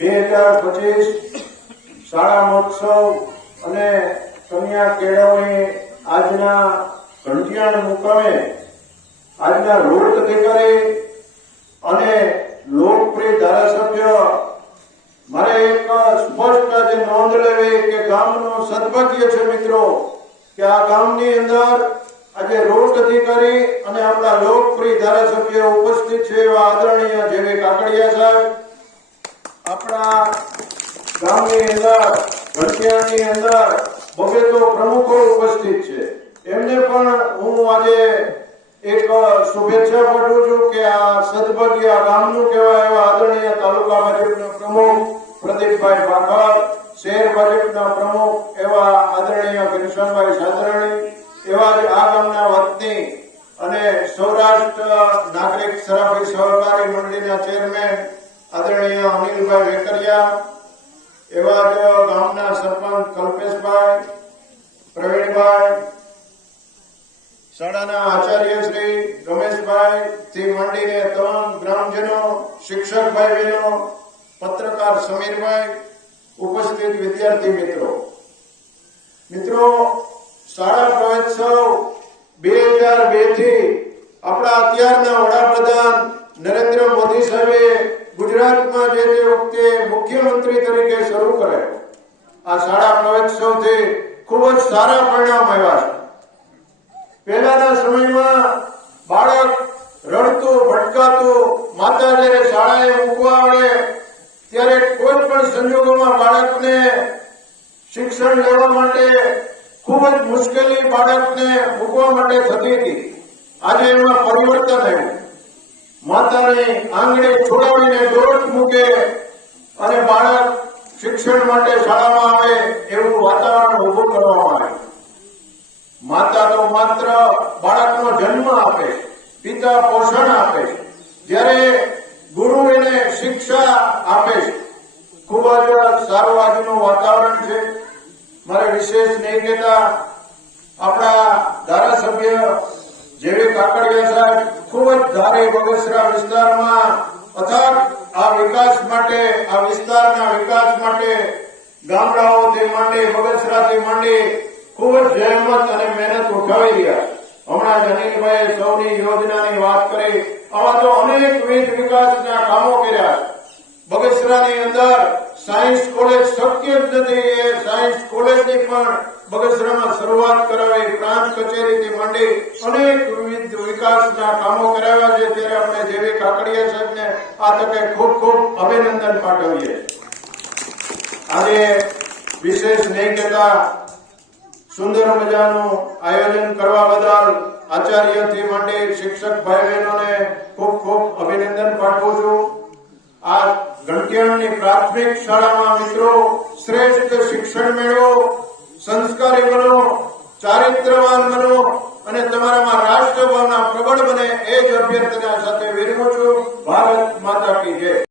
બે હજાર પચીસ શાળા મહોત્સવ અને કન્યા કેળવણી આજના ઘંટિયાણ મુકામે આજના રોડ અધિકારી અને લોકપ્રિય ધારાસભ્ય મારે એક સ્પષ્ટ આજે નોંધ લેવી કે ગામનું સદભાગ્ય છે મિત્રો કે આ ગામની અંદર આજે રોડ અધિકારી અને આપણા લોકપ્રિય ધારાસભ્ય ઉપસ્થિત છે એવા આદરણીય જેવી કાકડિયા સાહેબ. આપણા ગામની અંદર ઘંટિયાની અંદર તો પ્રમુખો ઉપસ્થિત છે. એમને પણ હું આજે એક શુભેચ્છા પાઠવું છું કે આ સદભાગ્ય ગામનું કહેવાય એવા આદરણીય તાલુકા ભાજપના પ્રમુખ પ્રદીપભાઈ ભાખર, શહેર ભાજપના પ્રમુખ એવા આદરણીય ઘનશ્યામભાઈ સાદરણી એવા જ આ ગામના વતની અને સૌરાષ્ટ્ર નાગરિક સરાફી સહકારી મંડળીના ચેરમેન આદરણીય અનિલભાઈ વેકરિયા, એવા જ ગામના સરપંચ કલ્પેશભાઈ, પ્રવીણભાઈ, શાળાના આચાર્ય શ્રી રમેશભાઈ, થી માંડીને તમામ ગ્રામજનો શિક્ષક બહેનો, પત્રકાર સમીરભાઈ, ઉપસ્થિત વિદ્યાર્થી મિત્રો. મિત્રો, શાળા પ્રવેશોત્સવ બે હજાર બેથી આપણા અત્યારના વડાપ્રધાન નરેન્દ્ર મોદી સાહેબે ગુજરાતમાં જે તે વખતે મુખ્યમંત્રી તરીકે શરૂ કરાયો આ શાળા પ્રવેશોથી ખૂબ જ સારા પરિણામ આવ્યા છે. પહેલાના સમયમાં બાળક રડતું ભટકાતું માતા જયારે શાળાએ મૂકવા આવે ત્યારે કોઈ પણ સંજોગોમાં બાળકને શિક્ષણ લેવા માટે ખૂબ જ મુશ્કેલી બાળકને મૂકવા માટે થતી હતી. આજે એમાં પરિવર્તન આવ્યું. માતાને આંગણે છોડાવીને દોટ મૂકે અને બાળક શિક્ષણ માટે શાળામાં આવે એવું વાતાવરણ ઉભું કરવામાં આવે. માતા તો માત્ર બાળકનો જન્મ આપે, પિતા પોષણ આપે, જ્યારે ગુરુ એને શિક્ષા આપે ખૂબ જ સારું આજનું વાતાવરણ છે. મારે વિશેષ નહીં કહેતા આપણા ધારાસભ્ય જેવી કાકડિયા સાહેબ બગસરા ગામડાઓથી માંડી જ જહેમત અને મહેનત ઉઠાવી રહ્યા. હમણાં જ અનિલભાઈએ સૌની યોજનાની વાત કરી. આવા તો અનેકવિધ વિકાસના કામો કર્યા. બગસરાની અંદર સાયન્સ કોલેજ શક્ય જ નથી એ સાયન્સ કોલેજની પણ બગસરામાં શરૂઆત કરાવી, પ્રાંત કચેરીથી માંડી અનેક વિવિધ વિકાસના કામો કરાવ્યા છે. ત્યારે આપણે જેવી કાકડિયા સાહેબને આ તકે ખૂબ ખૂબ અભિનંદન પાઠવીએ આજે વિશેષ નહીં કહેતા સુંદર મજાનું આયોજન કરવા બદલ આચાર્યથી માંડી શિક્ષક ભાઈ બહેનોને ખૂબ ખૂબ અભિનંદન પાઠવું છું. આ ઘંટિયાણની પ્રાથમિક શાળામાં મિત્રો શ્રેષ્ઠ શિક્ષણ મેળવો, સંસ્કારી બનો, ચારિત્રવાન બનો અને તમારામાં રાષ્ટ્રભાવના પ્રબળ બને એ જ અભ્યર્થના સાથે વિરમું છું. ભારત